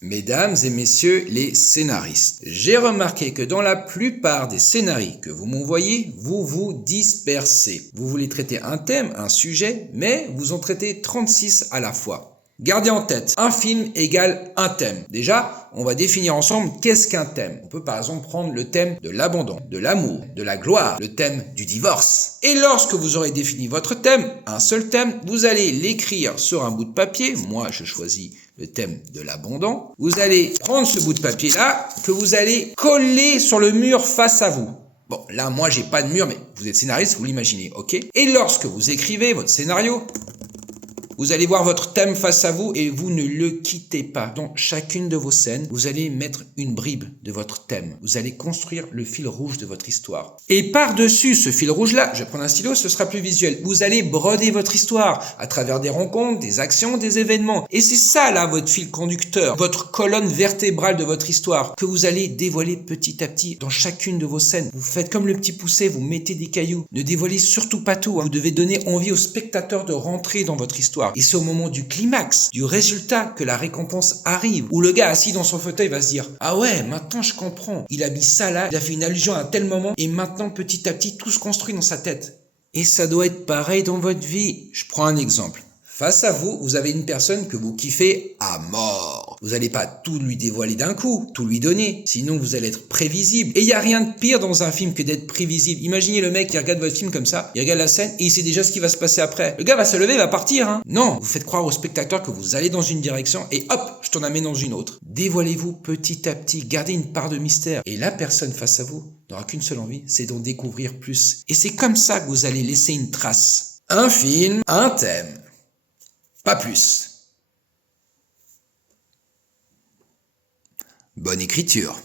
Mesdames et messieurs les scénaristes, j'ai remarqué que dans la plupart des scénarios que vous m'envoyez, vous vous dispersez. Vous voulez traiter un thème, un sujet, mais vous en traitez 36 à la fois. Gardez en tête, un film égale un thème. Déjà, on va définir ensemble qu'est-ce qu'un thème. On peut par exemple prendre le thème de l'abandon, de l'amour, de la gloire, le thème du divorce. Et lorsque vous aurez défini votre thème, un seul thème, vous allez l'écrire sur un bout de papier. Moi, je choisis le thème de l'abandon. Vous allez prendre ce bout de papier-là que vous allez coller sur le mur face à vous. Bon, là, moi, j'ai pas de mur, mais vous êtes scénariste, vous l'imaginez, ok? Et lorsque vous écrivez votre scénario, vous allez voir votre thème face à vous et vous ne le quittez pas. Dans chacune de vos scènes, vous allez mettre une bribe de votre thème. Vous allez construire le fil rouge de votre histoire. Et par-dessus ce fil rouge-là, je vais prendre un stylo, ce sera plus visuel. Vous allez broder votre histoire à travers des rencontres, des actions, des événements. Et c'est ça, là, votre fil conducteur, votre colonne vertébrale de votre histoire que vous allez dévoiler petit à petit dans chacune de vos scènes. Vous faites comme le petit poucet, vous mettez des cailloux. Ne dévoilez surtout pas tout. Vous devez donner envie aux spectateurs de rentrer dans votre histoire. Et c'est au moment du climax, du résultat, que la récompense arrive. Où le gars assis dans son fauteuil va se dire « Ah ouais, maintenant je comprends. Il a mis ça là, il a fait une allusion à tel moment, et maintenant petit à petit tout se construit dans sa tête. » Et ça doit être pareil dans votre vie. Je prends un exemple. Face à vous, vous avez une personne que vous kiffez à mort. Vous n'allez pas tout lui dévoiler d'un coup, tout lui donner. Sinon, vous allez être prévisible. Et il n'y a rien de pire dans un film que d'être prévisible. Imaginez le mec qui regarde votre film comme ça, il regarde la scène et il sait déjà ce qui va se passer après. Le gars va se lever, va partir. Non, vous faites croire au spectateur que vous allez dans une direction et hop, je t'en amène dans une autre. Dévoilez-vous petit à petit, gardez une part de mystère. Et la personne face à vous n'aura qu'une seule envie, c'est d'en découvrir plus. Et c'est comme ça que vous allez laisser une trace. Un film, un thème. Pas plus. Bonne écriture.